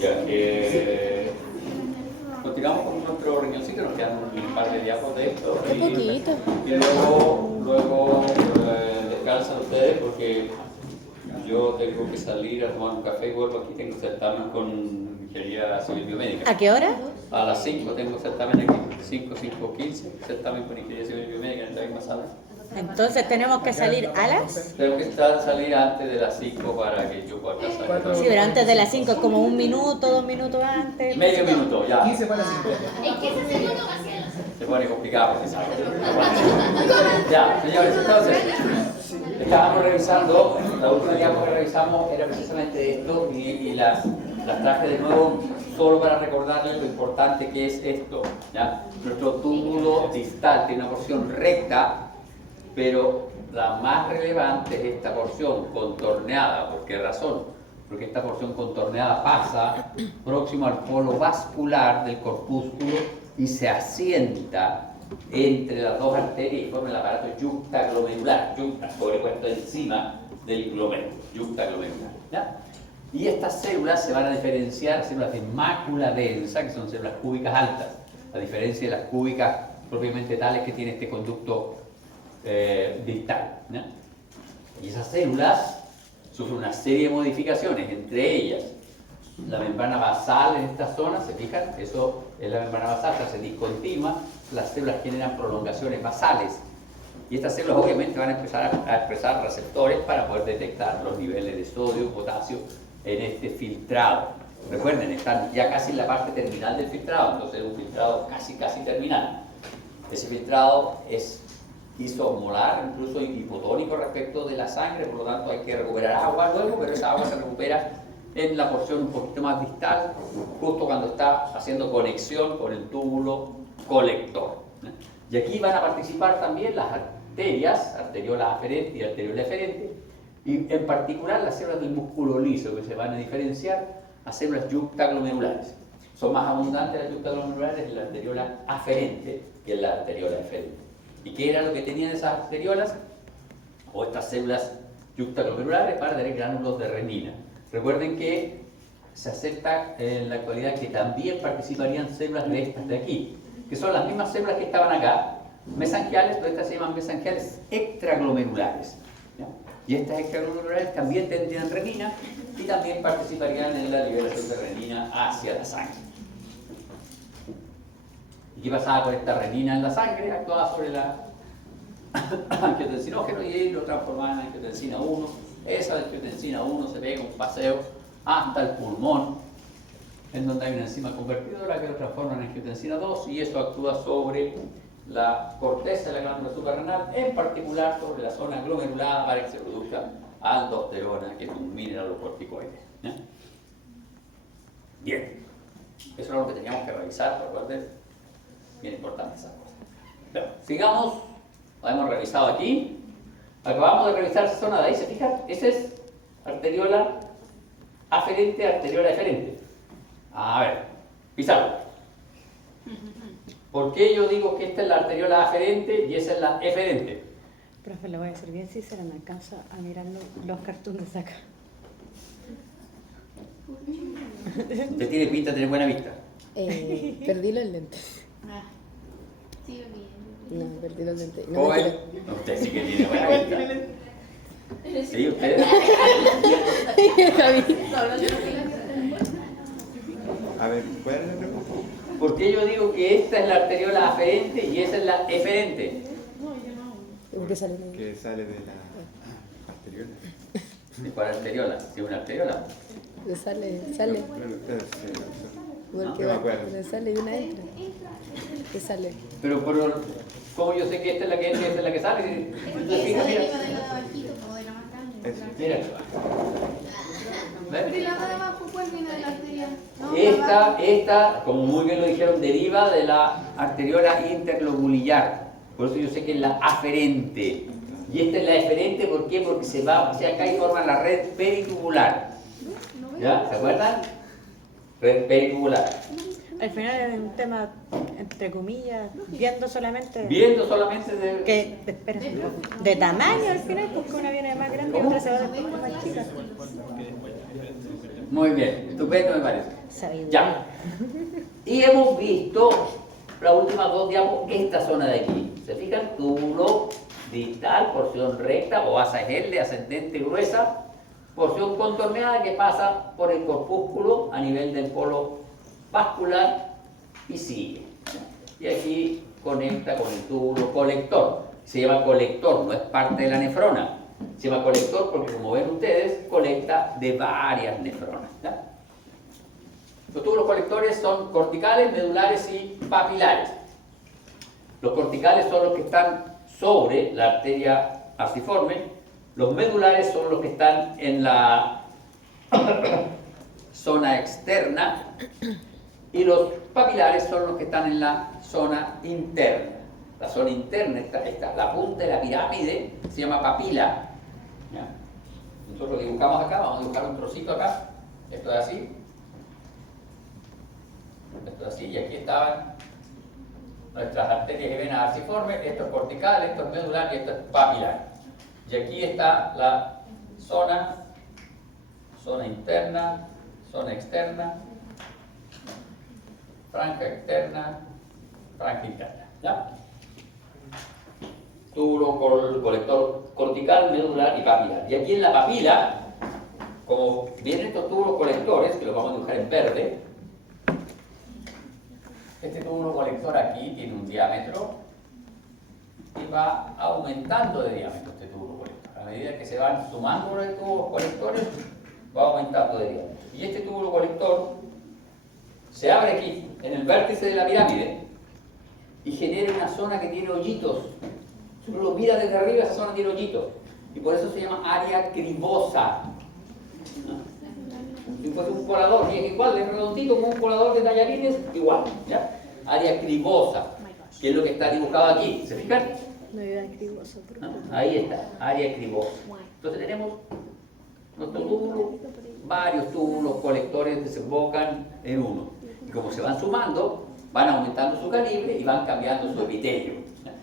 Entonces, continuamos con nuestro riñoncito, nos quedan un par de diapos de esto. Qué poquito. Y luego descansan ustedes porque yo tengo que salir a tomar un café y vuelvo aquí, tengo certamen con ingeniería civil biomédica. ¿A qué hora? A las 5 tengo certamen aquí, 5:15, certamen con ingeniería civil biomédica en esta misma sala. Entonces tenemos que salir a las... Tengo que salir antes de las 5 para que yo pueda salir. Sí, pero antes de las 5 es como 1 minuto, 2 minutos antes. Medio minuto, ya. 15 para las 5. Es que ese segundo vacío. Se pone complicado porque sabe. Ya, señores, entonces, estábamos revisando, la última diapositiva que revisamos era precisamente esto y las traje de nuevo solo para recordarles lo importante que es esto. ¿Ya? Nuestro túbulo distal tiene una porción recta, pero la más relevante es esta porción contorneada. ¿Por qué razón? Porque esta porción contorneada pasa próximo al polo vascular del corpúsculo y se asienta entre las dos arterias y forma el aparato yuctaglomerular, sobrepuesto encima del glomérulo, yuctaglomerular. ¿Ya? Y estas células se van a diferenciar, células de mácula densa, que son células cúbicas altas, a diferencia de las cúbicas propiamente tales que tiene este conducto distal. ¿No? Y esas células sufren una serie de modificaciones, entre ellas la membrana basal en esta zona, ¿se fijan? Eso es la membrana basal, se hace discontinua, las células generan prolongaciones basales. Y estas células obviamente van a empezar a expresar receptores para poder detectar los niveles de sodio, potasio en este filtrado. Recuerden, están ya casi en la parte terminal del filtrado, entonces es un filtrado casi terminal. Ese filtrado es isomolar, incluso hipotónico respecto de la sangre, por lo tanto hay que recuperar agua luego, pero esa agua se recupera en la porción un poquito más distal, justo cuando está haciendo conexión con el túbulo colector. Y aquí van a participar también las arterias, arteriola aferente y arteriola eferente, y en particular las células del músculo liso, que se van a diferenciar a células yuctaglomerulares. Son más abundantes las yuctaglomerulares en la arteriola aferente que en la arteriola eferente. ¿Y qué era lo que tenían esas arteriolas o estas células yuctaglomerulares? Para tener gránulos de renina. Recuerden que se acepta en la actualidad que también participarían células de estas de aquí, que son las mismas células que estaban acá, mesangiales, pero estas se llaman mesangiales extraglomerulares. ¿Ya? Y estas extraglomerulares también tendrían renina y también participarían en la liberación de renina hacia la sangre. ¿Y qué pasaba con esta renina en la sangre? Actuaba sobre la angiotensinógeno y lo transformaba en angiotensina 1. Esa angiotensina 1 se pega un paseo hasta el pulmón, en donde hay una enzima convertidora que lo transforma en angiotensina 2 y eso actúa sobre la corteza de la glándula suprarrenal, en particular sobre la zona glomerulada para que se produzca aldosterona, que es un mineralocorticoide. ¿Ya? Bien, eso era lo que teníamos que revisar, recuerden, bien importante esa cosa. Bueno, sigamos, lo hemos revisado aquí. Acabamos de revisar esa zona de ahí, ¿se fijan? Esa es arteriola aferente, arteriola eferente. A ver, Pizarro. ¿Por qué yo digo que esta es la arteriola aferente y esa es la eferente? Profe, le voy a decir bien sincera, me alcanzo a mirar los cartoons de acá. Usted tiene pinta de tener buena vista. Perdí los lentes. Ah, sí, bien. No, perdí los lentes. No, Joven, usted sí que tiene buena vista. ¿Sí, usted? Javi. A ver, ¿cuál es la pregunta? ¿Por qué yo digo que esta es la arteriola aferente y esa es la eferente? ¿Por qué sale de Que sale de la arteriola. ¿De cuál arteriola? ¿Sí, una arteriola? Sale. Claro, Porque no me acuerdo. pero sale y una entra. ¿Qué sale? Pero ¿cómo yo sé que esta es la que entra y esta es la que sale? Porque Mira, esa mira. deriva de la de abajito, como de la más grande. Eso. Mira. Pero ¿Ves? ¿y la de abajo cuál viene de la arteria? No, Esta, como muy bien lo dijeron, deriva de la arteriola interlobulillar. Por eso yo sé que es la aferente. Y esta es la eferente, ¿por qué? Porque se va hacia acá y forma la red peritubular. ¿Ya? ¿Se acuerdan? Red peritubular. Al final es un tema, entre comillas, viendo solamente espera, de tamaño al final, porque una viene más grande y otra se va a poner más chica. Muy bien, estupendo me parece. Sabiduría. Ya. Y hemos visto las últimas dos diapos, esta zona de aquí. ¿Se fijan? Túbulo distal, porción recta o asa L, ascendente gruesa, porción contorneada que pasa por el corpúsculo a nivel del polo vascular y sigue. Y aquí conecta con el túbulo colector. Se llama colector, no es parte de la nefrona. Se llama colector porque, como ven ustedes, colecta de varias nefronas. ¿Ya? Los túbulos colectores son corticales, medulares y papilares. Los corticales son los que están sobre la arteria arciforme. Los medulares son los que están en la zona externa. Y los papilares son los que están en la zona interna. La zona interna está la punta de la pirámide, se llama papila. ¿Ya? Nosotros lo dibujamos acá, vamos a dibujar un trocito acá. Esto es así. Esto es así, y aquí estaban nuestras arterias y venas arciformes. Esto es cortical, esto es medular y esto es papilar. Y aquí está la zona interna, zona externa, franja externa, franja interna. ¿Ya? Túbulo colector cortical, medular y papilar. Y aquí en la papila, como vienen estos túbulos colectores, que los vamos a dibujar en verde, este túbulo colector aquí tiene un diámetro y va aumentando de diámetro este túbulo colector. A medida que se van sumando los túbulos colectores, va aumentando de diámetro. Y este túbulo colector se abre aquí, en el vértice de la pirámide, y genera una zona que tiene hoyitos. Si uno lo mira desde arriba, esa zona tiene hoyitos. Y por eso se llama área cribosa. Si fuese un colador, y es igual, es redondito como un colador de tallarines, igual. ¿Ya? Área cribosa, que es lo que está dibujado aquí. ¿Se fijan? No iba criboso, ¿No? Ahí está, área cribosa. Entonces tenemos nuestro túbulo, varios túbulos colectores desembocan en uno. Y como se van sumando, van aumentando su calibre y van cambiando su epitelio.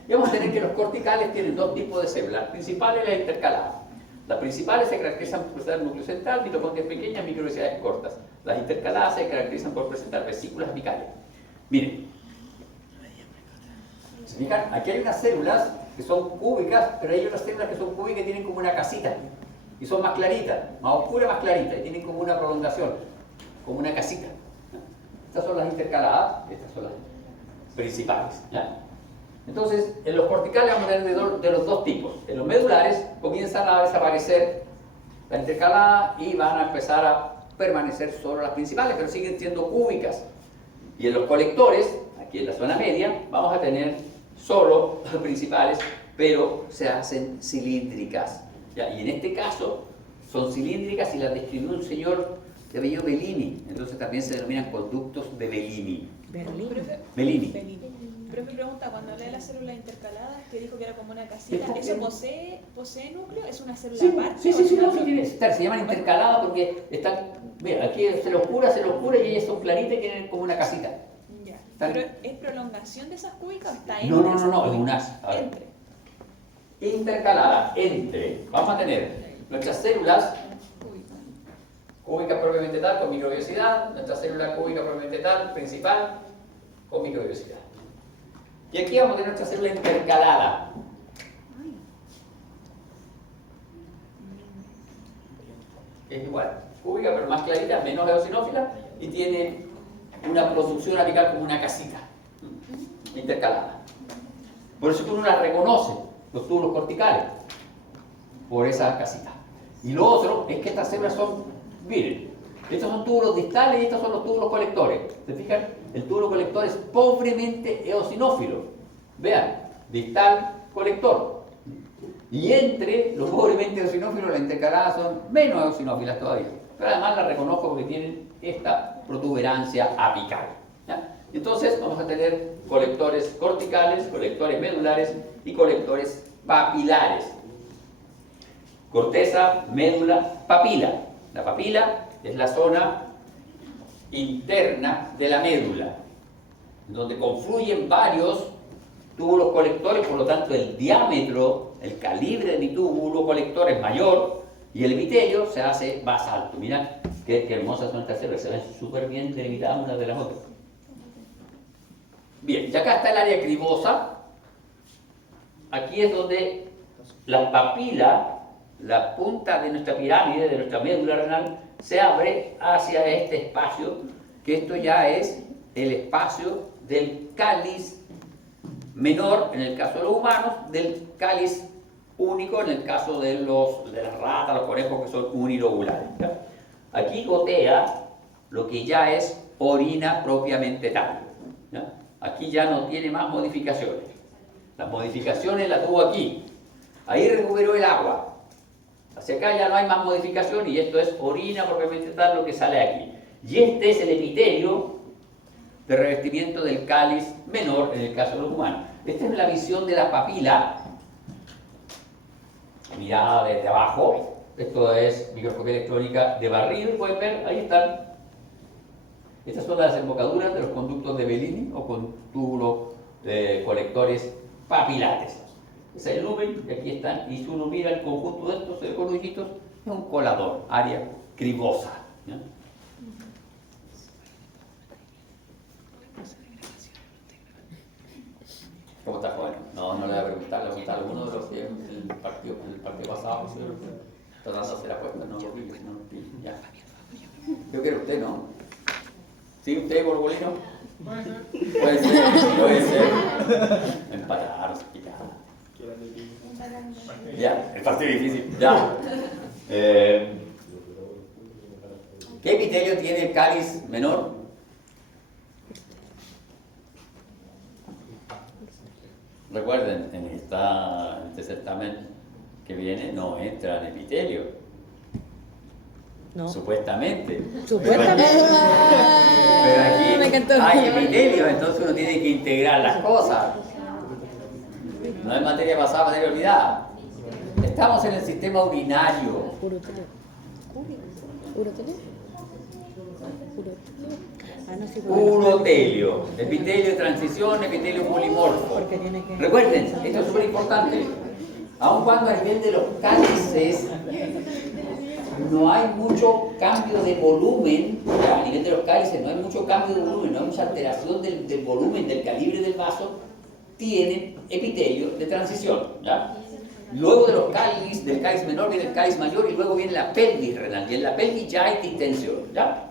Y vamos a tener que los corticales tienen dos tipos de células, las principales y las intercaladas. Las principales se caracterizan por presentar núcleo central, mitocondrias pequeñas, microvesicidades cortas. Las intercaladas se caracterizan por presentar vesículas apicales. Miren, ¿se fijan? Aquí hay unas células que son cúbicas, pero hay otras células que son cúbicas y tienen como una casita. Y son más claritas, más oscuras, más claritas, y tienen como una prolongación, como una casita. Estas son las intercaladas, estas son las principales. ¿Ya? Entonces, en los corticales vamos a tener de los dos tipos. En los medulares comienzan a desaparecer la intercalada y van a empezar a permanecer solo las principales, pero siguen siendo cúbicas. Y en los colectores, aquí en la zona media, vamos a tener solo las principales, pero se hacen cilíndricas. ¿Ya? Y en este caso son cilíndricas y las describió un señor de apellido Bellini. Entonces también se denominan conductos de Bellini. Bellini. Pero mi pregunta, cuando lee las células intercaladas, que dijo que era como una casita, ¿eso posee núcleo? ¿Es una célula aparte? Se llaman intercaladas porque están, mira, aquí se lo oscura y ellas son claritas y tienen como una casita. Ya. ¿Pero es prolongación de esas cúbicas o está entre? No, es unas. Entre. Intercalada, entre. Vamos a tener nuestras células cúbicas propiamente tal con microviosidad, nuestra célula cúbica propiamente tal, principal, con microviosidad. Y aquí vamos a tener nuestra célula intercalada. Es igual, cúbica pero más clarita, menos eosinófila y tiene una producción apical como una casita intercalada. Por eso que uno la reconoce, los túbulos corticales, por esa casita. Y lo otro es que estas células son, miren, estos son túbulos distales y estos son los túbulos colectores. ¿Se fijan? El túbulo colector es pobremente eosinófilo. Vean, distal, colector. Y entre los pobremente eosinófilos, las intercaladas son menos eosinófilas todavía. Pero además las reconozco porque tienen esta protuberancia apical. ¿Ya? Entonces vamos a tener colectores corticales, colectores medulares y colectores papilares. Corteza, médula, papila. La papila es la zona interna de la médula. donde confluyen varios túbulos colectores, por lo tanto el diámetro, el calibre de mi túbulo colector es mayor y el epitelio se hace más alto. Mira qué hermosas son estas células, se ven súper bien delimitadas unas de las otras. Bien, y acá está el área cribosa. Aquí es donde la papila, la punta de nuestra pirámide, de nuestra médula renal, se abre hacia este espacio, que esto ya es el espacio del cáliz menor, en el caso de los humanos, del cáliz único, en el caso de las ratas, los conejos, que son unilobulares. ¿Ya? Aquí gotea lo que ya es orina propiamente tal. ¿Ya? Aquí ya no tiene más modificaciones. Las modificaciones las tuvo aquí. Ahí recuperó el agua. Hacia acá ya no hay más modificación y esto es orina propiamente tal lo que sale aquí. Y este es el epitelio de revestimiento del cáliz menor en el caso de los humanos. Esta es la visión de la papila, mirada desde abajo. Esto es microscopía electrónica de barrido y pueden ver, ahí están. Estas son las embocaduras de los conductos de Bellini o con túbulos colectores papilares. Ese es el lumen, y aquí están, y si uno mira el conjunto de estos condujitos, es un colador, área cribosa. ¿Ya? ¿Cómo está, joven? No le voy a preguntar, le voy a preguntar a alguno de los que el partido pasado está dando a hacer apuestas, no, ya. Yo quiero usted, ¿no? ¿Sí, usted, Borbolino? Puede ser. Empatar, picar. Ya, el partido difícil, ya. ¿Qué epitelio tiene el cáliz menor? Recuerden, en este certamen que viene no entra en epitelio. No. Supuestamente. Supuestamente. Pero aquí Me encantó. hay epitelio, entonces uno tiene que integrar las cosas. No es materia pasada, materia olvidada. Estamos en el sistema urinario. Urotelio. Urotelio. Ah, no, sí, Urotelio, epitelio de transición, epitelio polimorfo. Porque tiene que... Recuerden, esto es súper importante. Aun cuando a nivel de los cálices no hay mucho cambio de volumen, a nivel de los cálices no hay mucho cambio de volumen, no hay mucha alteración del volumen, del calibre del vaso, tienen epitelio de transición. ¿Ya? Luego de los cáliz, del cáliz menor viene el cáliz mayor y luego viene la pelvis renal. Y en la pelvis ya hay distensión. ¿Ya?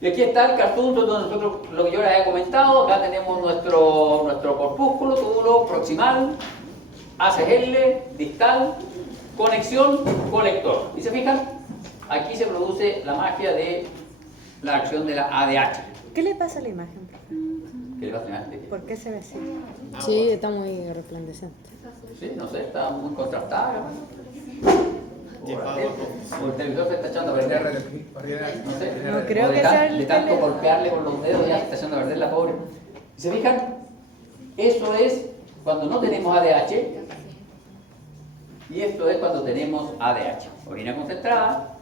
Y aquí está el cartoon donde nosotros, lo que yo les había comentado, acá tenemos nuestro corpúsculo, túbulo proximal, ACL, distal, conexión, colector. ¿Y se fijan? Aquí se produce la magia de la acción de la ADH. ¿Qué le pasa a la imagen, profe? ¿Qué le pasa a la imagen? ¿Por qué se ve así? Sí, está muy resplandeciente. Sí, no sé, está muy contrastada. O el televisor se está echando a perder. No sé. No creo O de que sea el de tanto tele- golpearle con los dedos ya se está echando a perder la pobre. ¿Se fijan? Eso es cuando no tenemos ADH. Y esto es cuando tenemos ADH. Orina concentrada,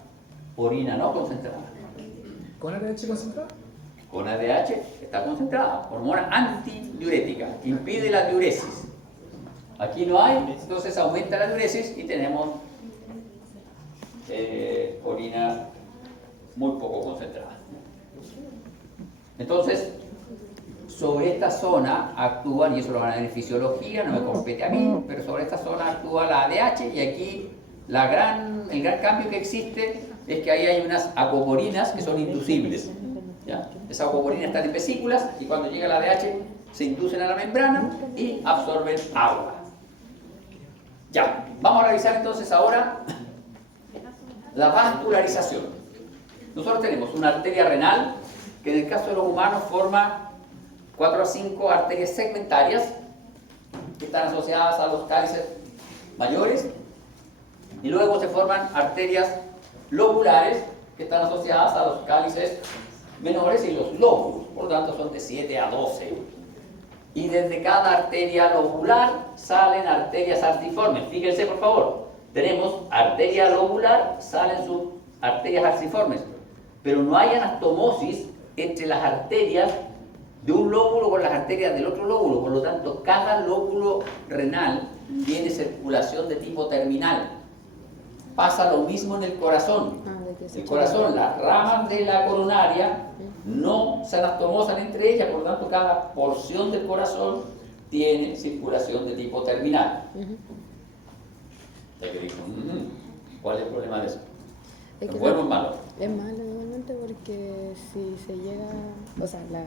orina no concentrada. ¿Con ADH concentrado? Con ADH está concentrada. Hormona antidiurética. Impide la diuresis. Aquí no hay, entonces aumenta la diuresis y tenemos orina muy poco concentrada. Entonces, sobre esta zona actúan, y eso lo van a ver en fisiología, no me compete a mí, pero sobre esta zona actúa la ADH y aquí el gran cambio que existe es que ahí hay unas acoporinas que son inducibles. ¿Ya? Esas acoporinas están en vesículas y cuando llega la ADH se inducen a la membrana y absorben agua. Ya, vamos a revisar entonces ahora la vascularización. Nosotros tenemos una arteria renal que en el caso de los humanos forma 4 a 5 arterias segmentarias que están asociadas a los cálices mayores y luego se forman arterias lobulares que están asociadas a los cálices menores y los lóbulos, por lo tanto son de 7 a 12. Y desde cada arteria lobular salen arterias arciformes. Fíjense por favor, tenemos arteria lobular, salen sus arterias arciformes, pero no hay anastomosis entre las arterias de un lóbulo con las arterias del otro lóbulo. Por lo tanto, cada lóbulo renal tiene circulación de tipo terminal. Pasa lo mismo en el corazón. El corazón, las ramas de la coronaria no se anastomosan entre ellas, por lo tanto cada porción del corazón tiene circulación de tipo terminal. Usted dijo, ¿cuál es el problema de eso? Es que ¿Es bueno o malo? es malo igualmente porque si se llega, o sea, la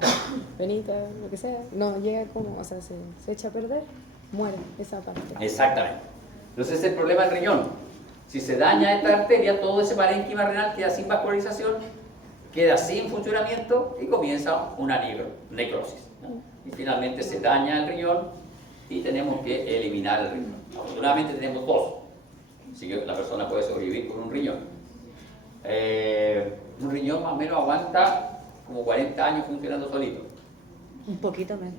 venita, lo que sea, no llega como, o sea, se echa a perder, muere esa parte. Exactamente. Entonces ese es el problema del riñón. Si se daña esta arteria, todo ese parénquima renal queda sin vascularización, queda sin funcionamiento y comienza una necrosis, ¿no? Y finalmente se daña el riñón y tenemos que eliminar el riñón. Afortunadamente tenemos dos, así que la persona puede sobrevivir con un riñón. Un riñón más o menos aguanta como 40 años funcionando solito. Un poquito menos.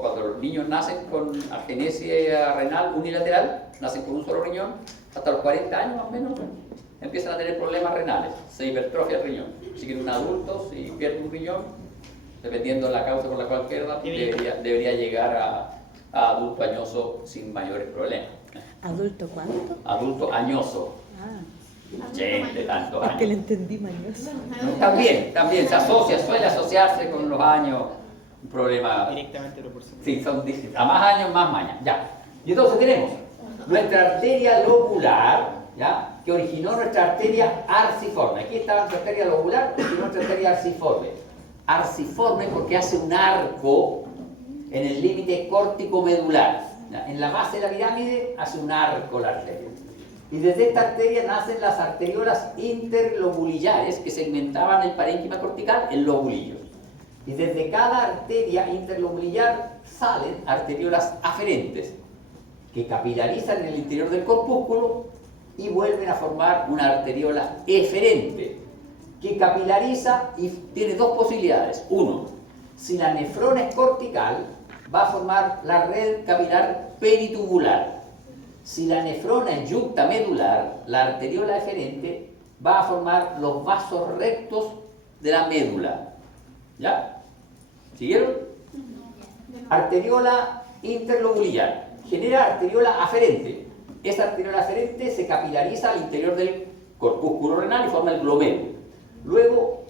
Cuando los niños nacen con agenesia renal unilateral, nacen con un solo riñón, hasta los 40 años más o menos empiezan a tener problemas renales, se hipertrofia el riñón. Así que un adulto, si pierde un riñón, dependiendo de la causa por la cual pierda, debería llegar a adulto añoso sin mayores problemas. ¿Adulto cuánto? Adulto añoso, Ah, 80 tantos es que le años. entendí mañoso. También se suele asociarse con los años un problema. Directamente proporcional. Sí, son distintos. A más años, más maña. Ya. Y entonces tenemos nuestra arteria lobular, ¿ya? Que originó nuestra arteria arciforme. Aquí está nuestra arteria lobular, originó nuestra arteria arciforme. Arciforme porque hace un arco en el límite córtico-medular. ¿Ya? En la base de la pirámide hace un arco la arteria. Y desde esta arteria nacen las arteriolas interlobulillares que segmentaban el parénquima cortical en lobulillos. Y desde cada arteria interlobulillar salen arteriolas aferentes que capilarizan en el interior del corpúsculo y vuelven a formar una arteriola eferente que capilariza y tiene dos posibilidades. Uno, si la nefrona es cortical, va a formar la red capilar peritubular. Si la nefrona es yuctamedular, la arteriola eferente va a formar los vasos rectos de la médula. ¿Ya? ¿Siguieron? Arteriola interlobulillar. Genera arteriola aferente. Esa arteriola aferente se capilariza al interior del corpúsculo renal y forma el glomérulo. Luego,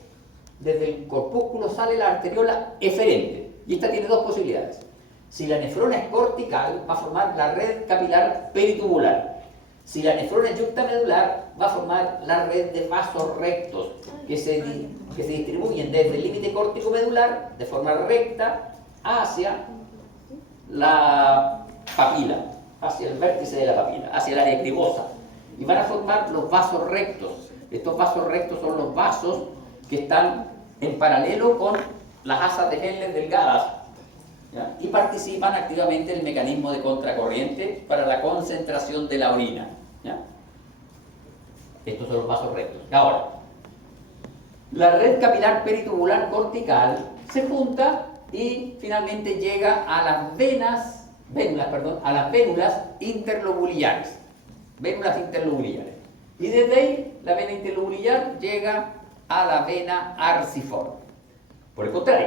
desde el corpúsculo sale la arteriola eferente. Y esta tiene dos posibilidades. Si la nefrona es cortical, va a formar la red capilar peritubular. Si la nefrona es yuctamedular, va a formar la red de vasos rectos que se distribuyen desde el límite córtico-medular de forma recta hacia la papila, hacia el vértice de la papila, hacia el área cribosa. Y van a formar los vasos rectos. Estos vasos rectos son los vasos que están en paralelo con las asas de Henle delgadas, ¿ya? Y participan activamente en el mecanismo de contracorriente para la concentración de la orina, ¿ya? Estos son los vasos rectos. Ahora, la red capilar peritubular cortical se junta y finalmente llega a las a las vénulas interlobulillares. Vénulas interlobulillares. Y desde ahí, la vena interlobulillar llega a la vena arciforme. Por el contrario,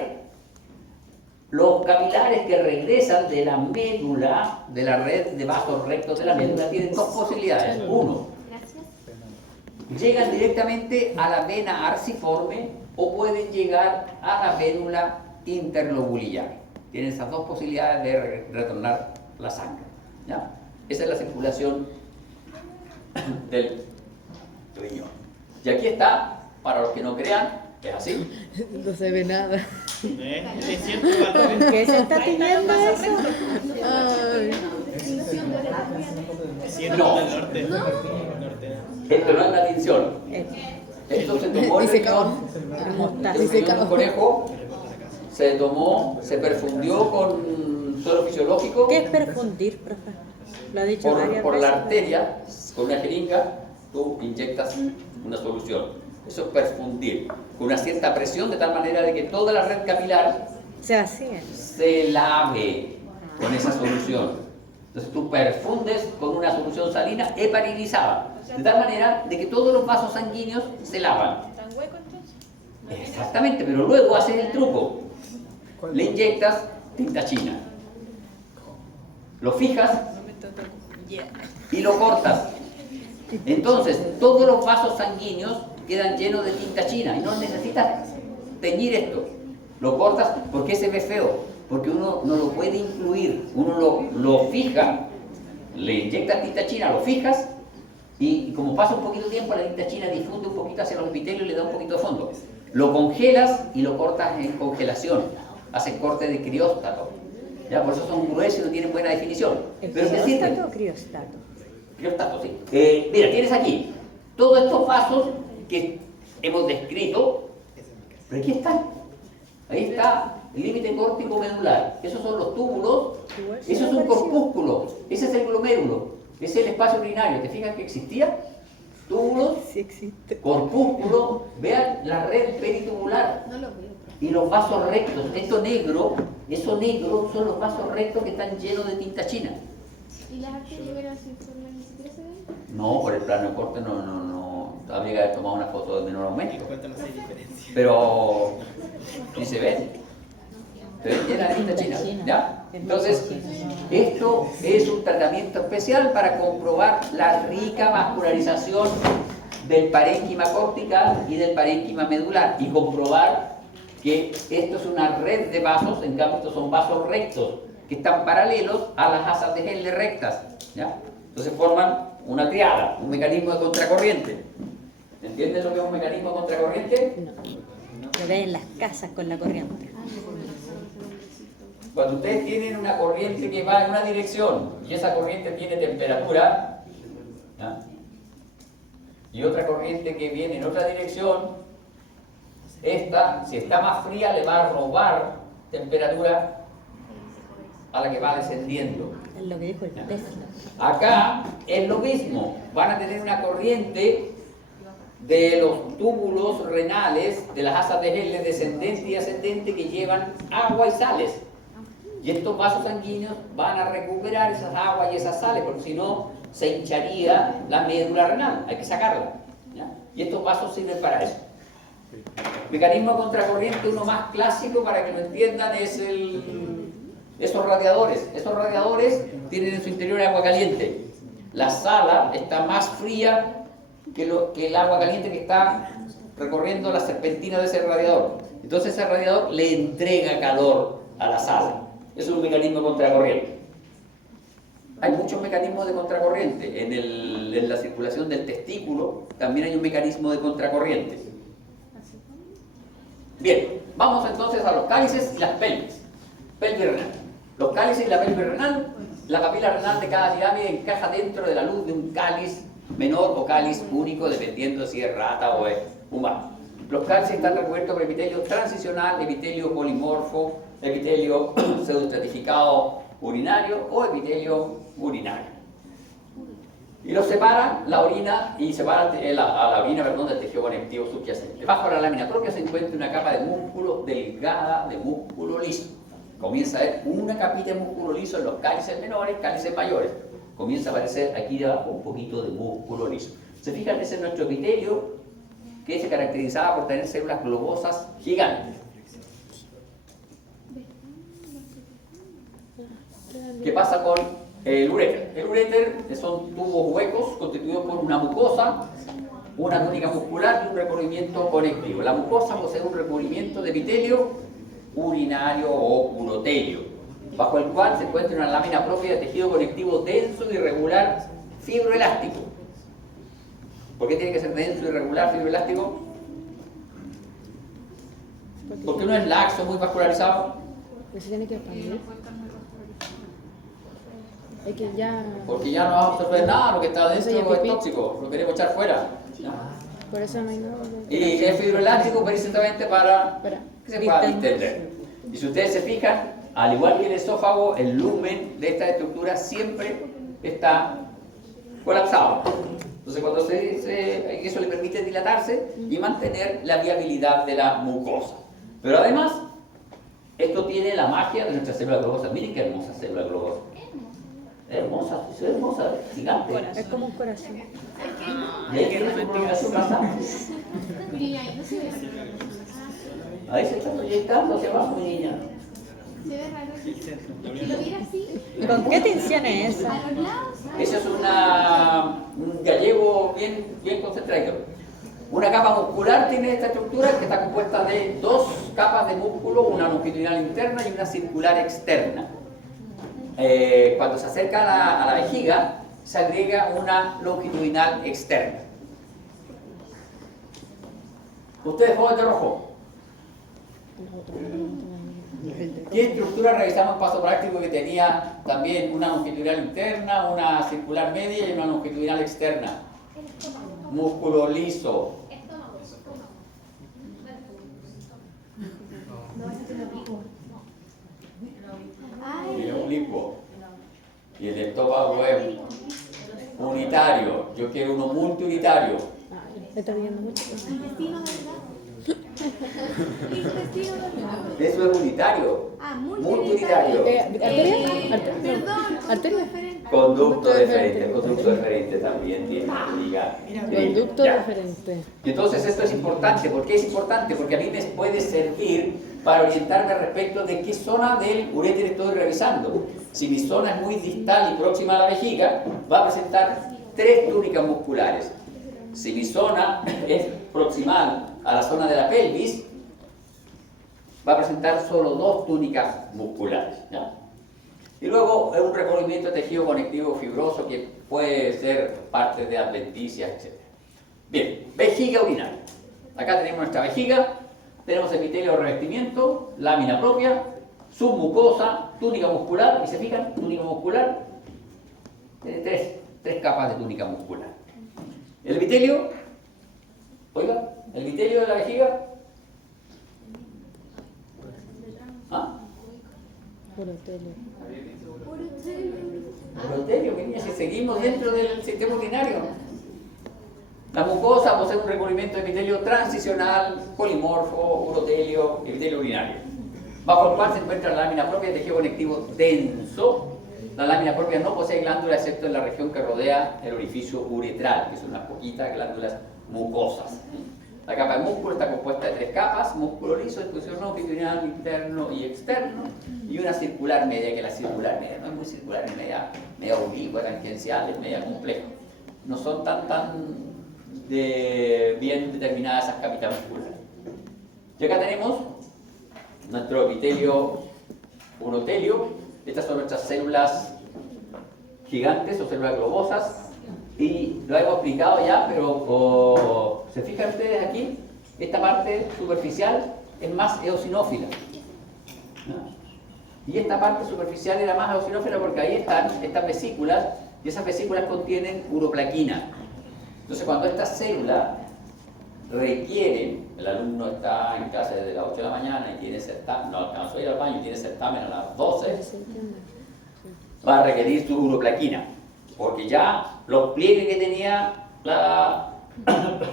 los capilares que regresan de la médula, de la red de vasos rectos de la médula, tienen dos posibilidades. Uno, llegan directamente a la vena arciforme o pueden llegar a la vénula interlobulillar. Tienen esas dos posibilidades de retornar la sangre, ¿ya? Esa es la circulación del riñón. Y aquí está, para los que no crean, es así. No se ve nada. Es cierto, valor. ¿En qué se está pidiendo eso? Ay. Es cierto, No. del norte. Norte. Esto no es una tinción. Esto se tomó Y el se riñón, La mostaza. el riñón del conejo, se tomó, se perfundió con suero fisiológico. ¿Qué es perfundir, profe? Lo ha dicho varias Por veces. la arteria, con una jeringa, tú inyectas una solución. Eso es perfundir, con una cierta presión, de tal manera de que toda la red capilar Se hacía. se lave con esa solución. Entonces tú perfundes con una solución salina heparinizada, de tal manera de que todos los vasos sanguíneos se lavan. ¿Tan hueco entonces? Exactamente, pero luego haces el truco. Le inyectas tinta china. Lo fijas y lo cortas. Entonces, todos los vasos sanguíneos quedan llenos de tinta china y no necesitas teñir esto. Lo cortas porque se ve feo, porque uno no lo puede incluir, uno lo fija, le inyectas tinta china, lo fijas y como pasa un poquito de tiempo la tinta china difunde un poquito hacia los epitelios y le da un poquito de fondo. Lo congelas y lo cortas en congelación, haces corte de crióstato. Ya, por eso son gruesos y no tienen buena definición. Pero te sirven. ¿Crióstato o criostato? Criostato, sí. Mira, tienes aquí todos estos vasos que hemos descrito, pero aquí están. Ahí está el límite córtico medular. Esos son los túbulos, eso es un corpúsculo, ese es el glomérulo, ese es el espacio urinario. ¿Te fijas que existía? Túbulos, Sí existe. corpúsculo, vean la red peritubular. No lo veo. Y los vasos rectos, eso negro son los vasos rectos que están llenos de tinta china. ¿Y las arterias venas circulares ni siquiera se ven? No, por el plano de corte no habría que haber tomado una foto de menor aumento. Cuéntanos si hay diferencia. Pero sí se ven. Se ven llenas de tinta china. ¿Ya? Entonces, esto es un tratamiento especial para comprobar la rica vascularización del parénquima cortical y del parénquima medular y comprobar que esto es una red de vasos, en cambio estos son vasos rectos que están paralelos a las asas de Henle rectas, ¿ya? Entonces forman una triada, un mecanismo de contracorriente. ¿Entienden lo que es un mecanismo de contracorriente? No. Lo ven en las casas con la corriente. Cuando ustedes tienen una corriente que va en una dirección y esa corriente tiene temperatura, ¿ya? Y otra corriente que viene en otra dirección, esta, si está más fría, le va a robar temperatura a la que va descendiendo. Es lo que dijo el Tesla. Acá es lo mismo, van a tener una corriente de los túbulos renales, de las asas de Henle descendente y ascendente que llevan agua y sales. Y estos vasos sanguíneos van a recuperar esas aguas y esas sales, porque si no se hincharía la médula renal, hay que sacarla, ¿ya? Y estos vasos sirven para eso. Mecanismo de contracorriente, uno más clásico para que lo entiendan, es esos radiadores. Esos radiadores tienen en su interior agua caliente. La sala está más fría que el agua caliente que está recorriendo la serpentina de ese radiador. Entonces ese radiador le entrega calor a la sala. Eso es un mecanismo de contracorriente. Hay muchos mecanismos de contracorriente. En la circulación del testículo también hay un mecanismo de contracorriente. Bien, vamos entonces a los cálices y las pelvis. Pelvis renal. Los cálices y la pelvis renal, la papila renal de cada tirámide encaja dentro de la luz de un cáliz menor o cáliz único, dependiendo si es rata o es humano. Los cálices están recubiertos por epitelio transicional, epitelio polimorfo, epitelio pseudoestratificado urinario o epitelio urinario. Y los separan la orina y separan la orina del tejido conectivo subyacente. Bajo la lámina propia se encuentra una capa de músculo delgada, de músculo liso. Comienza a haber una capita de músculo liso en los cálices menores, cálices mayores. Comienza a aparecer aquí debajo un poquito de músculo liso. Se fijan, ese es nuestro epitelio, que se caracterizaba por tener células globosas gigantes. ¿Qué pasa con el uréter? El uréter son tubos huecos constituidos por una mucosa, una túnica muscular y un recubrimiento conectivo. La mucosa posee un recubrimiento de epitelio urinario o urotelio, bajo el cual se encuentra una lámina propia de tejido conectivo denso, irregular, fibroelástico. ¿Por qué tiene que ser denso, irregular, fibroelástico? Porque no es laxo, muy vascularizado. Se tiene que expandir. Es que ya. Porque ya no vamos a absorber nada, lo que está Eso dentro ya es pipí. tóxico, lo queremos echar fuera. ¿No? Por eso no hay nada. Y es fibroelástico precisamente para Espera. que se pueda distender. Y si ustedes se fijan, al igual que el esófago, el lumen de esta estructura siempre está colapsado. Entonces cuando eso le permite dilatarse y mantener la viabilidad de la mucosa. Pero además, esto tiene la magia de nuestra célula globosa. Miren qué hermosa célula globosa. Hermosa, gigante. Es como un corazón. Y ahí tiene su propia casa. Mira, ahí no se ve. Ahí se está proyectando hacia abajo, mi niña. Se ve raro. El centro. Si lo viera así, ¿Y con qué tensión es esa? a los lados. Eso es un gallego bien concentrado. Una capa muscular tiene esta estructura que está compuesta de dos capas de músculo, una longitudinal interna y una circular externa. Cuando se acerca a la vejiga, se agrega una longitudinal externa. ¿Ustedes joven de rojo? ¿Qué estructura revisamos en paso práctico que tenía también una longitudinal interna, una circular media y una longitudinal externa? Músculo liso. Y el oblicuo. Y el estómago es unitario. Yo quiero uno multiunitario. Me está viendo mucho. Intestino delgado. Eso es unitario. Ah, Multiunitario. ¿Arteria? Perdón. ¿Arteria? Diferente. Conducto deferente. Conducto deferente también tiene que ligar. Conducto Ya. deferente. Y entonces esto es importante. ¿Por qué es importante? Porque a mí me puede servir para orientarme respecto de qué zona del uréter estoy revisando. Si mi zona es muy distal y próxima a la vejiga, va a presentar 3 túnicas musculares. Si mi zona es proximal a la zona de la pelvis, va a presentar solo 2 túnicas musculares. ¿Ya? Y luego es un recubrimiento de tejido conectivo fibroso que puede ser parte de adventicias, etc. Bien, vejiga urinaria. Acá tenemos nuestra vejiga, tenemos epitelio de revestimiento, lámina propia, submucosa, túnica muscular, y se fijan, túnica muscular, tiene 3 capas de túnica muscular. El epitelio, oiga, el epitelio de la vejiga, ¿ah? Urotelio. Urotelio, niña, si seguimos dentro del sistema urinario. La mucosa posee un recubrimiento de epitelio transicional, polimorfo, urotelio, epitelio urinario. Bajo el cual se encuentra la lámina propia de tejido conectivo denso. La lámina propia no posee glándulas excepto en la región que rodea el orificio uretral, que son unas poquitas glándulas mucosas. La capa de músculo está compuesta de 3 capas: músculo liso, disposición longitudinal, interno y externo, y una circular media, que la circular media no es muy circular, es media oblicua, tangencial, es media compleja. No son tan bien determinadas esas capitas musculares. Y acá tenemos nuestro epitelio urotelio. Estas son nuestras células gigantes o células globosas, y lo hemos explicado ya, pero ¿se fijan ustedes aquí? Esta parte superficial es más eosinófila, ¿no? Y esta parte superficial era más eosinófila porque ahí están estas vesículas, y esas vesículas contienen uroplaquina. Entonces, cuando estas células requieren, el alumno está en clase desde las 8 de la mañana y tiene certamen, no alcanzó a ir al baño y tiene certamen a las 12, va a requerir su uroplaquina, porque ya los pliegues que tenía la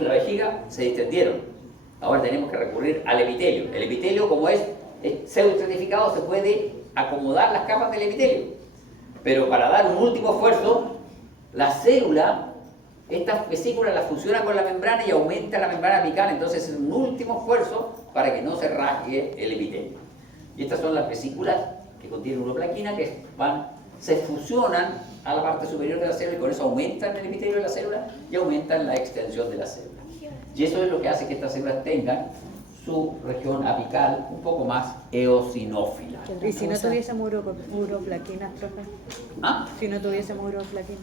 vejiga se distendieron. Ahora tenemos que recurrir al epitelio. El epitelio, como es pseudoestratificado, se puede acomodar las capas del epitelio, pero para dar un último esfuerzo, la célula, estas vesículas las fusiona con la membrana y aumenta la membrana apical. Entonces es un último esfuerzo para que no se rasgue el epitelio. Y estas son las vesículas que contienen uroplaquina, que se fusionan a la parte superior de la célula, y con eso aumentan el epitelio de la célula y aumentan la extensión de la célula. Y eso es lo que hace que estas células tengan su región apical un poco más eosinófila. ¿Y si no tuviésemos uroplaquinas, profe? ¿Ah? Si no tuviésemos uroplaquinas.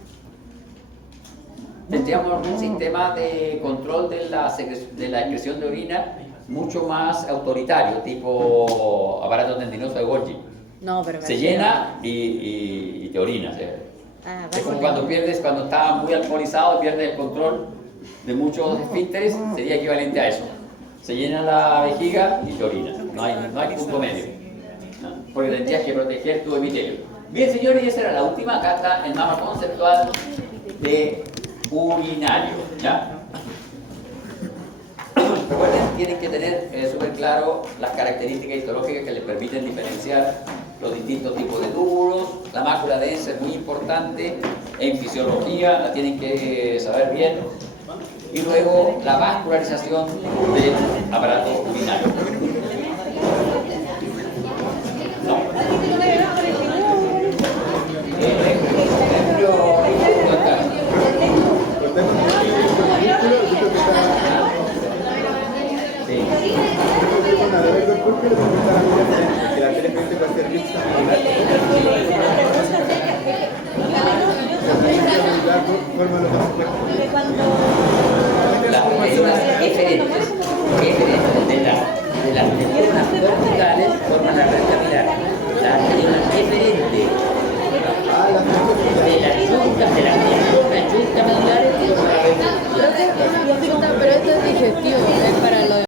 Tendríamos un sistema de control de la excreción de orina mucho más autoritario, tipo aparato tendinoso de Golgi. No, pero Se llena y te orinas. Es como cuando estás muy alcoholizado y pierdes el control de muchos esfínteres, sería equivalente a eso. Se llena la vejiga y te orinas. No hay punto medio, ¿no? Porque tendrías que proteger tu epitelio. Bien, señores, y esa era la última. Acá está el mapa conceptual de urinario, ¿ya? Recuerden, tienen que tener súper claro las características histológicas que les permiten diferenciar los distintos tipos de túbulos. La mácula densa es muy importante en fisiología, la tienen que saber bien. Y luego la vascularización del aparato urinario. ¿por qué le preguntan a mí que la tele puede ser vista? Forma los vasos Las diferentes de las neuronas corticales forman la red capilar. Las neuronas